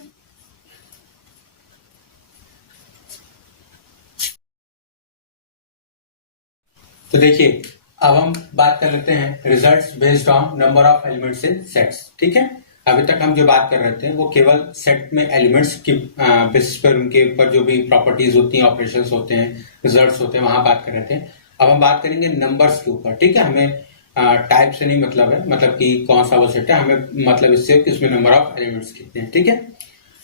तो देखिए अब हम बात कर लेते हैं results based on number of elements in sets. ठीक है, अभी तक हम जो बात कर रहे थे वो केवल सेट में एलिमेंट्स की बेसिस पर उनके ऊपर जो भी प्रॉपर्टीज होती हैं, ऑपरेशंस होते हैं, रिजल्ट्स होते हैं, वहां बात कर रहे थे। अब हम बात करेंगे नंबर्स के ऊपर। ठीक है, हमें टाइप से नहीं मतलब है, मतलब कि कौन सा वो सेट है, हमें मतलब इससे कि उसमें नंबर ऑफ एलिमेंट्स कितने हैं। ठीक है,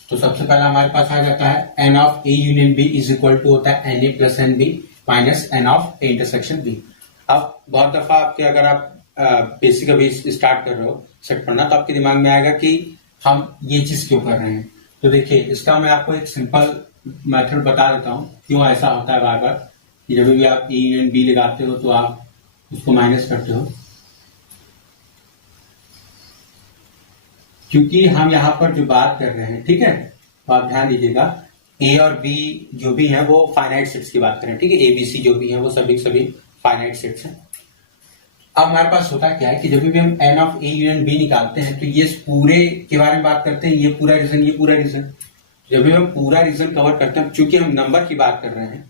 तो सबसे पहला हमारे पास आ जाता है N of A union B is equal to होता है N A plus N B minus N of A intersection B. अब बहुत दफा आपके अगर आप बेसिक अभी स्टार्ट कर रहे हो सेट पढ़ना, तो आपके दिमाग में आएगा कि हम ये चीज क्यों कर रहे हैं। तो देखिए इसका मैं आपको एक सिंपल मेथड बता देता हूँ क्यों ऐसा होता है बार बार। जब भी आप ए यूनियन बी लगाते हो तो आप उसको माइनस करते हो, क्योंकि हम यहाँ पर जो बात कर रहे हैं, ठीक है, तो आप ध्यान दीजिएगा ए और बी जो भी हैं वो फाइनाइट सेट्स की बात करें। ठीक है, ए बी सी जो भी हैं वो सभी सभी फाइनाइट सेट्स हैं। अब हमारे पास होता क्या है कि जब भी हम N of A union B निकालते हैं तो ये पूरे के बारे में बात करते हैं, ये पूरा रीजन। जब भी हम पूरा रीजन कवर करते हैं, चूंकि हम नंबर की बात कर रहे हैं,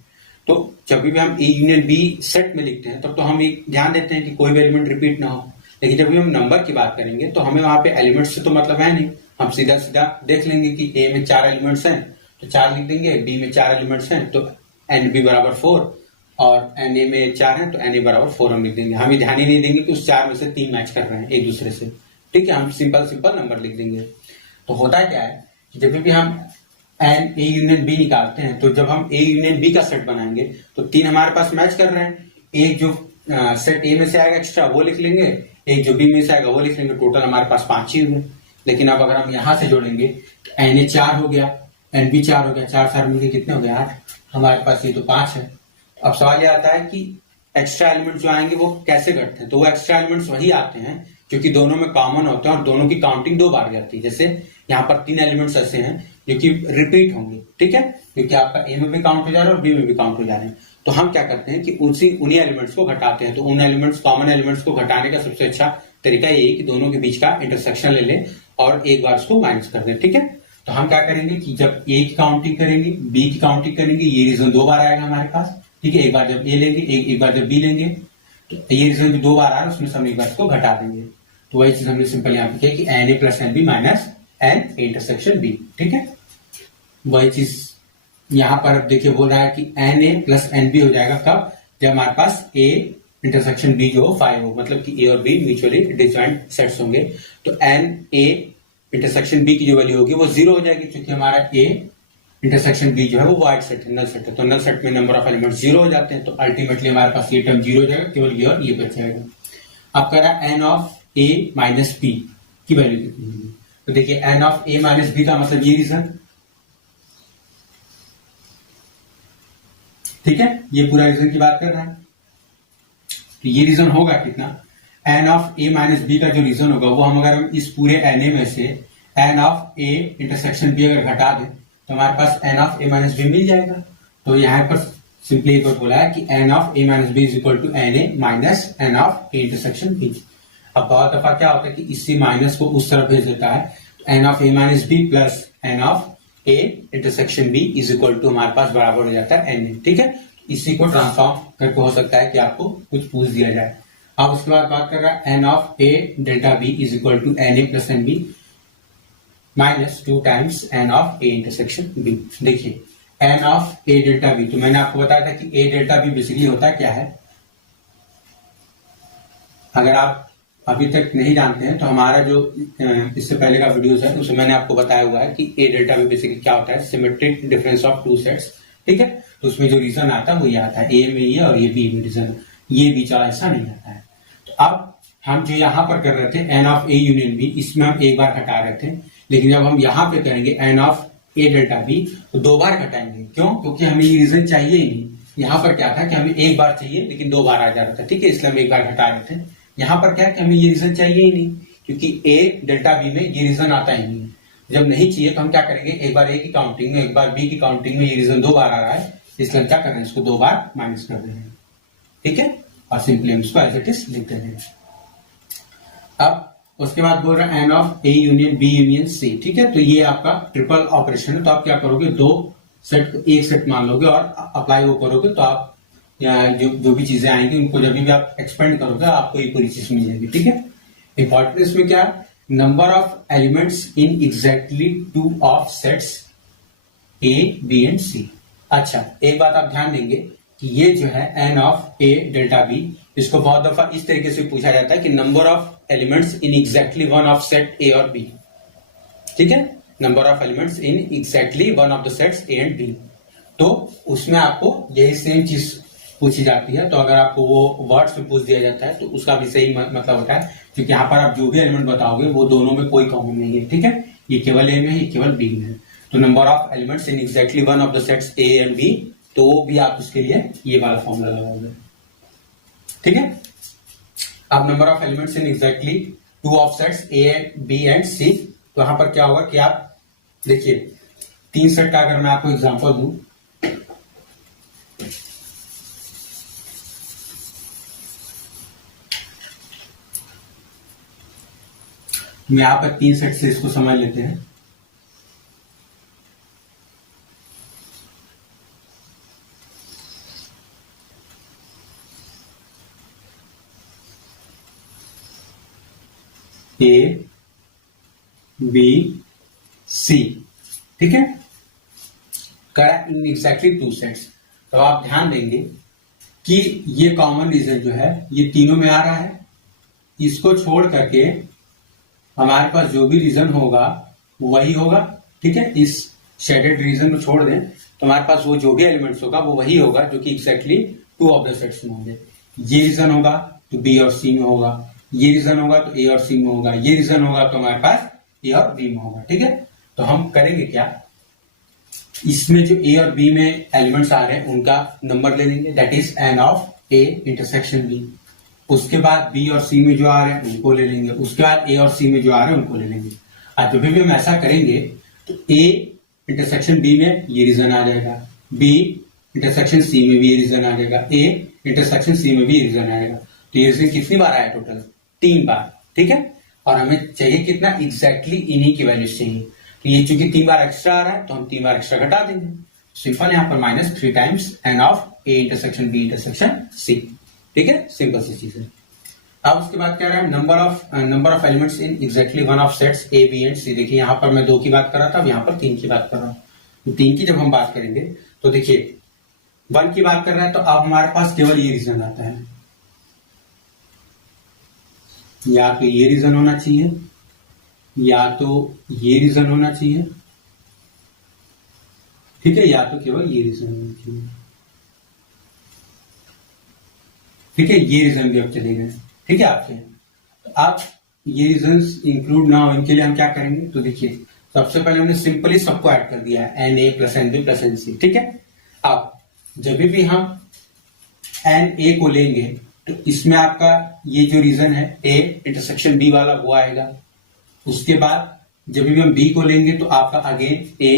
तो जब भी हम ए यूनियन बी सेट में लिखते हैं तब तो हम एक ध्यान देते हैं कि कोई भी एलिमेंट रिपीट ना हो। लेकिन जब भी हम नंबर की बात करेंगे तो हमें वहां पे एलिमेंट्स से तो मतलब है नहीं, हम सीधा सीधा देख लेंगे कि ए में 4 एलिमेंट्स हैं तो 4 लिख देंगे, बी में 4 एलिमेंट्स हैं तो एन बी बराबर 4, और एन ए में 4 है तो एन ए बराबर 4 हम लिख देंगे। हम ये ध्यान ही नहीं देंगे कि उस 4 में से 3 मैच कर रहे हैं एक दूसरे से, ठीक है, हम सिंपल नंबर लिख देंगे। तो होता क्या है कि जब भी हम एन ए यूनियन बी निकालते हैं तो जब हम ए यूनियन बी का सेट बनाएंगे तो 3 हमारे पास मैच कर रहे हैं, एक जो सेट ए में से आएगा एक्स्ट्रा वो लिख लेंगे, एक जो बी में से आएगा वो लिख लेंगे, टोटल हमारे पास 5 ही हुए। लेकिन अब अगर हम यहां से जोड़ेंगे तो एन ए 4 हो गया, एन बी 4 हो गया, 4 मिलकर कितने हो गए 8, हमारे पास ये तो 5 है। अब सवाल ये आता है कि एक्स्ट्रा एलिमेंट जो आएंगे वो कैसे घटते हैं, तो वो एक्स्ट्रा एलिमेंट्स वही आते हैं क्योंकि दोनों में कॉमन होते हैं और दोनों की काउंटिंग 2 बार जाती है। जैसे यहाँ पर 3 एलिमेंट्स ऐसे हैं जो कि रिपीट होंगे, ठीक है, क्योंकि आपका ए में भी काउंट हो जा रहा है और बी में भी काउंट हो जा रहे हैं। तो हम क्या करते हैं कि उन्हीं एलिमेंट्स को घटाते हैं। तो उन एलिमेंट्स कॉमन एलिमेंट्स को घटाने का सबसे अच्छा तरीका यही कि दोनों के बीच का इंटरसेक्शन ले लें और एक बार उसको माइनस कर दें, ठीक है। तो हम क्या करेंगे कि जब ए की काउंटिंग करेंगे, बी की काउंटिंग करेंगे, ये रीजन 2 बार आएगा हमारे पास, ठीक है। एक बार जब ए लेंगे, एक बार जब बी लेंगे, तो ये रीजन जो 2 बार आ रहा है उसमें से हम एक बार इसको घटा देंगे। तो वही चीज हमने सिंपल यहाँ पे किया कि N A plus N B minus N intersection B, ठीक है। वही चीज यहाँ पर अब देखिए बोल रहा है कि N A plus N B हो जाएगा कब, जब हमारे पास ए इंटरसेक्शन बी जो हो 5 हो, मतलब कि ए और बी म्यूचुअली डिसजॉइंट सेट्स होंगे। तो एन ए इंटरसेक्शन बी की जो वैल्यू होगी वो 0 हो जाएगी क्योंकि हमारा ए इंटरसेक्शन बी जो है वो वाइड सेट है, नल सेट है। तो नल सेट में नंबर ऑफ एलिमेंट्स 0 हो जाते हैं, तो अल्टीमेटली हमारे पास ये टर्म 0 हो जाएगा, केवल ये और ये बच जाएगा। अब कह रहा है N of A minus B की वैल्यू कितनी होगी, तो देखिए N of A minus B का मतलब ये रीजन, ठीक है, ये पूरा रीजन की बात कर रहा है। तो ये रीजन होगा कितना, N of A minus B का जो रीजन होगा वो हम अगर इस पूरे एन ए में से N of A intersection B अगर घटा दें तो हमारे पास N of A minus B मिल जाएगा। तो यहाँ पर सिंपली एक बार बोला है कि N of A minus B is equal to N A minus N of A intersection B. अब बहुत दफा क्या होता है कि इसी माइनस को उस तरफ भेज देता है, तो N of A minus B plus N of A intersection B is equal to हमारे पास बराबर हो जाता है एन ए, ठीक है। इसी को ट्रांसफॉर्म करके हो सकता है कि आपको कुछ पूछ दिया जाए। अब उसके बाद बात कर रहा है N of A delta B is equal to N A plus N B minus 2 times N of A intersection B. देखिए N of A delta B, तो मैंने आपको बताया था कि ए डेल्टा बी बेसिकली होता क्या है। अगर आप अभी तक नहीं जानते हैं तो हमारा जो इससे पहले का वीडियोस है उसमें मैंने आपको बताया हुआ है कि ए डेल्टा बी बेसिकली क्या होता है, सिमेट्रिक डिफरेंस ऑफ 2 सेट्स, ठीक है। तो उसमें जो रीजन आता है वो ये आता है, ए में ये और ये बी में रीजन, ये बीच वाला ऐसा नहीं आता है। तो अब हम जो यहाँ पर कर रहे थे N of A union B, इसमें हम एक बार घटा रहे थे, लेकिन जब हम यहाँ पे करेंगे N of A delta B तो 2 बार घटाएंगे। क्यों? क्योंकि हमें ये रीजन चाहिए ही नहीं। यहाँ पर क्या था कि हमें एक बार चाहिए लेकिन 2 बार आ जा रहा था, ठीक है, इसलिए हम एक बार घटा रहे थे। यहाँ पर क्या है कि हमें ये रीजन चाहिए ही नहीं क्योंकि ए डेल्टा बी में ये रीजन आता ही नहीं है। जब नहीं चाहिए तो हम क्या करेंगे, एक बार ए की काउंटिंग में एक बार बी की काउंटिंग में ये रीजन 2 बार आ रहा है, इसलिए हम क्या कर रहे हैं, इसको 2 बार माइनस कर दे रहे हैं, ठीक है, और सिंपली हम इसको एज इट इज लिख दे रहे हैं। अब उसके बाद बोल रहे हैं N of A union B union C, ठीक है। तो ये आपका ट्रिपल ऑपरेशन है। तो आप क्या करोगे, 2 सेट को एक सेट मान लोगे और अप्लाई वो करोगे, तो आप जो भी चीजें आएंगी उनको जब भी आप एक्सपेंड करोगे आपको ये पूरी चीज मिल जाएगी, ठीक है। इंपॉर्टेंट इसमें क्या, number of elements in exactly 2 of sets A B and C. अच्छा, एक बात आप ध्यान देंगे कि ये जो है N of A delta B, इसको बहुत दफा इस तरीके से पूछा जाता है कि number of elements in exactly 1 of set A और बी, ठीक है, number of elements in exactly 1 of the sets A and B. तो उसमें आपको यही सेम चीज पूछी जाती है। तो अगर आपको वो वर्ड्स में पूछ दिया जाता है तो उसका भी सही मतलब होता है, क्योंकि यहाँ पर आप जो भी एलिमेंट बताओगे वो दोनों में कोई कॉमन नहीं है, ठीक है, ये केवल ए में है, ये केवल बी में है। तो number of elements in exactly 1 of the sets A and B, तो वो भी आप उसके लिए ये वाला फॉर्मूला लगाओगे, ठीक है। अब number of elements in exactly 2 of sets A B and C, तो यहां पर क्या होगा कि आप देखिए 3 सेट का अगर मैं आपको एग्जांपल दूं, मैं यहाँ पर 3 सेट से इसको समझ लेते हैं। ए बी सी, ठीक है, करा इन एग्जैक्टली 2 सेट्स। तो आप ध्यान देंगे कि ये कॉमन रीजन जो है ये तीनों में आ रहा है। इसको छोड़ करके हमारे पास जो भी रीजन होगा वही होगा, ठीक है। इस शेडेड रीजन को छोड़ दें तो हमारे पास वो जो भी एलिमेंट्स होगा वो वही होगा जो कि एग्जैक्टली 2 ऑफ द सेट्स में होंगे। ये रीजन होगा तो बी और सी में होगा, ये रीजन होगा तो ए और सी में होगा, ये रीजन होगा तो हमारे पास ए और बी में होगा, ठीक है। तो हम करेंगे क्या, इसमें जो ए और बी में एलिमेंट्स आ रहे हैं उनका नंबर ले लेंगे, that is N of A intersection B. उसके बाद बी और सी में जो आ रहे हैं उनको ले लेंगे, उसके बाद ए और सी में जो आ रहे हैं उनको ले लेंगे। आज जब भी हम ऐसा करेंगे तो ए इंटरसेक्शन बी में ये रीजन आ जाएगा, बी इंटरसेक्शन सी में भी ये रीजन आ जाएगा, ए इंटरसेक्शन सी में भी ये रीजन आएगा। तो ये रीजन कितनी बार आया टोटल, 3 बार, ठीक है। और हमें चाहिए कितना, एग्जैक्टली इन्हीं की वैल्यू चाहिए। तो ये चूंकि 3 बार एक्स्ट्रा आ रहा है तो हम 3 बार एक्स्ट्रा घटा देंगे। सिंपल, यहाँ पर -3 times N of A intersection B intersection C, ठीक है, सिंपल सी चीज है। अब उसके बाद क्या रहा है, number of elements in exactly one of sets A B and C. देखिए यहाँ पर मैं 2 की बात कर रहा था, अब यहाँ पर 3 की बात कर रहा हूँ। तो 3 की जब हम बात करेंगे तो देखिए 1 की बात कर रहे हैं तो अब हमारे पास केवल ये रीजन आता है, या तो ये रीजन होना चाहिए या तो ये रीजन होना चाहिए, ठीक है, या तो केवल ये रीजन होना चाहिए, ठीक है। ये रीजन भी अब चले गए, ठीक है आपसे। तो आप ये रीजंस इंक्लूड ना हो इनके लिए हम क्या करेंगे, तो देखिए सबसे पहले हमने सिंपली सबको ऐड कर दिया है, N A plus N B plus N C, ठीक है। अब जब भी हम एन ए को लेंगे तो इसमें आपका ये जो रीजन है ए इंटरसेक्शन बी वाला वो आएगा। उसके बाद जब भी हम बी को लेंगे तो आपका अगेन ए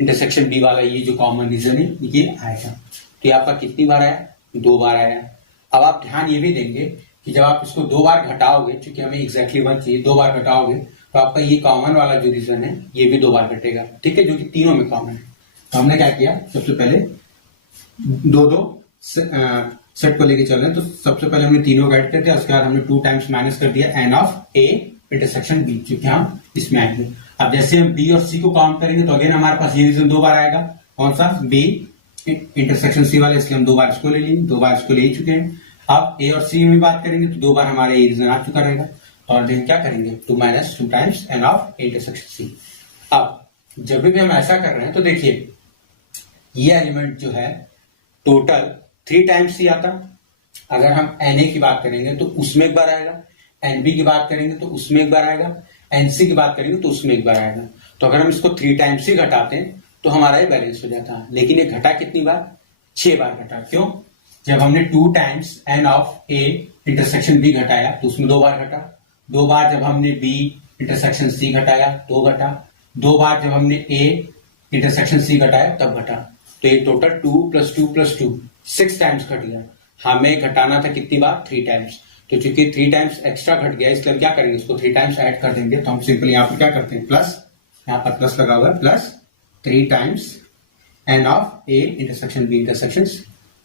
इंटरसेक्शन बी वाला ये जो कॉमन रीजन है ये आएगा। तो ये आपका कितनी बार आया, 2 बार आया। अब आप ध्यान ये भी देंगे कि जब आप इसको 2 बार घटाओगे, क्योंकि हमें एग्जैक्टली 1 चाहिए, 2 बार घटाओगे तो आपका ये कॉमन वाला जो रीजन है ये भी 2 बार घटेगा, ठीक है, जो कि तीनों में कॉमन है। तो हमने क्या किया, सबसे पहले 2-2 सेट को लेके चल रहे हैं, तो सबसे पहले हमने तीनों ऐड कर दिया, उसके बाद हमने 2 टाइम्स माइनस कर दिया N of A intersection B, क्योंकि हम इसमें आएंगे। अब जैसे हम बी और सी को काउंट करेंगे तो अगेन हमारे पास ये रीजन 2 बार आएगा, कौन सा, बी इंटरसेक्शन सी वाले, इसलिए हम 2 बार इसको ले लेंगे, 2 बार इसको ले ही चुके हैं। अब ए और सी में बात करेंगे तो 2 बार हमारा ये रीजन आ चुका रहेगा, और देखिए क्या करेंगे, 2 times N of A intersection C. अब जब भी हम ऐसा कर रहे हैं तो देखिए ये एलिमेंट जो है टोटल 3 टाइम्स ही आता। अगर हम एन ए की बात करेंगे तो उसमें एक बार आएगा, एन बी की बात करेंगे तो उसमें एक बार आएगा, एन सी की बात करेंगे तो उसमें एक बार आएगा। तो अगर हम इसको 3 टाइम्स ही घटाते हैं तो हमारा ये बैलेंस हो जाता है। लेकिन ये घटा कितनी बार, 6 बार घटा। क्यों, जब हमने 2 times N of A intersection B घटाया तो उसमें 2 बार घटा, 2 बार जब हमने बी इंटरसेक्शन सी घटाया 2 घटा, 2 बार जब हमने ए इंटरसेक्शन सी घटाया तब घटा। तो ये टोटल 2 + 2 + 2 6 टाइम्स घट गया। हमें घटाना था कितनी बार, 3 टाइम्स। तो चूंकि 3 टाइम्स एक्स्ट्रा घट गया इसलिए क्या करेंगे, इसको 3 टाइम्स ऐड कर देंगे। तो हम सिंपल यहाँ पर क्या करते हैं, प्लस, यहाँ पर प्लस लगा हुआ है, plus 3 times N of A intersection B intersection C,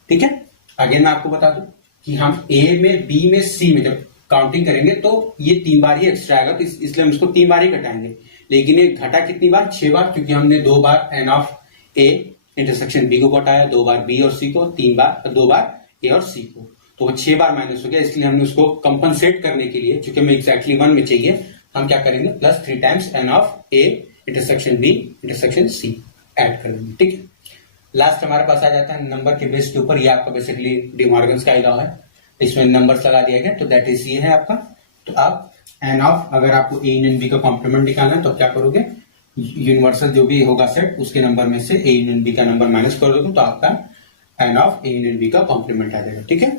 ठीक है। अगेन मैं आपको बता दूं कि हम ए में, बी में, सी में जब काउंटिंग करेंगे तो ये 3 बार ही एक्स्ट्रा आएगा, तो इसलिए हम इसको 3 बार ही घटाएंगे। लेकिन ये घटा कितनी बार, 6 बार, क्योंकि हमने 2 बार N of A intersection B को घटाया, 2 बार बी और सी को, 2 बार ए और सी को, तो वो 6 बार माइनस हो गया। इसलिए हमने उसको कंपनसेट करने के लिए, क्योंकि हमें एग्जैक्टली 1 में चाहिए, हम क्या करेंगे, plus 3 times N of A intersection B intersection C add कर देंगे, ठीक है। लास्ट हमारे पास आ जाता है नंबर के बेस के ऊपर। ये आपका बेसिकली डी मॉर्गन्स का लॉ है, इसमें नंबर्स लगा दिया गया, तो दैट इज ये है आपका। तो आप एन ऑफ, अगर आपको ए यूनियन बी का कॉम्प्लीमेंट निकालना है तो क्या करोगे, यूनिवर्सल जो भी होगा सेट उसके नंबर में से ए यूनियन बी का नंबर माइनस कर दोगे तो आपका N of A union B का कॉम्प्लीमेंट आ जाएगा, ठीक है।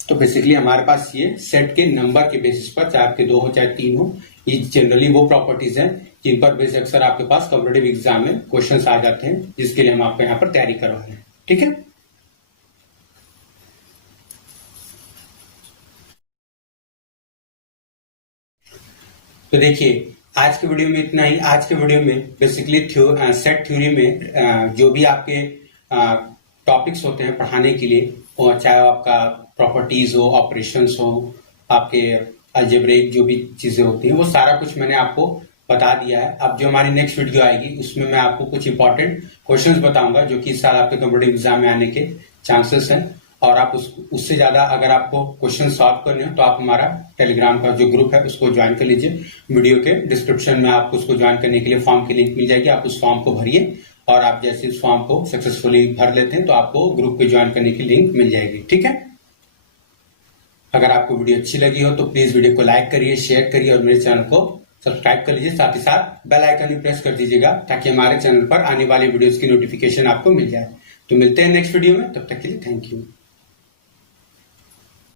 तो बेसिकली हमारे पास ये सेट के नंबर के बेसिस पर, चाहे आपके 2 हो चाहे 3 हो, ये जनरली वो प्रॉपर्टीज हैं जिन पर बेस अक्सर आपके पास कॉम्पिटेटिव एग्जाम में क्वेश्चंस आ जाते हैं, जिसके लिए हम आपको यहाँ पर तैयारी करवा रहे हैं, ठीक है। तो देखिए आज के वीडियो में इतना ही। आज के वीडियो में बेसिकली सेट थ्योरी में जो भी आपके टॉपिक्स होते हैं पढ़ाने के लिए, और चाहे आपका प्रॉपर्टीज हो, ऑपरेशंस हो, आपके अलजेब्रिक जो भी चीजें होती हैं, वो सारा कुछ मैंने आपको बता दिया है। अब जो हमारी नेक्स्ट वीडियो आएगी उसमें मैं आपको कुछ इंपॉर्टेंट क्वेश्चंस बताऊंगा जो कि इस साल आपके कॉम्पिटिटिव एग्जाम में आने के चांसेस हैं। और आप उससे ज्यादा अगर आपको क्वेश्चन सॉल्व करने हो तो आप हमारा टेलीग्राम का जो ग्रुप है उसको ज्वाइन कर लीजिए। वीडियो के डिस्क्रिप्शन में आपको उसको ज्वाइन करने के लिए फॉर्म की लिंक मिल जाएगी। आप उस फॉर्म को भरिए और आप जैसे इस फॉर्म को सक्सेसफुली भर लेते हैं तो आपको ग्रुप पे ज्वाइन करने की लिंक मिल जाएगी। ठीक है, अगर आपको वीडियो अच्छी लगी हो तो प्लीज वीडियो को लाइक करिए, शेयर करिए और मेरे चैनल को सब्सक्राइब कर लीजिए। साथ ही साथ बेल आइकन भी प्रेस कर दीजिएगा ताकि हमारे चैनल पर आने वाली वीडियोस की नोटिफिकेशन आपको मिल जाए। तो मिलते हैं नेक्स्ट वीडियो में, तब तक के लिए थैंक यू।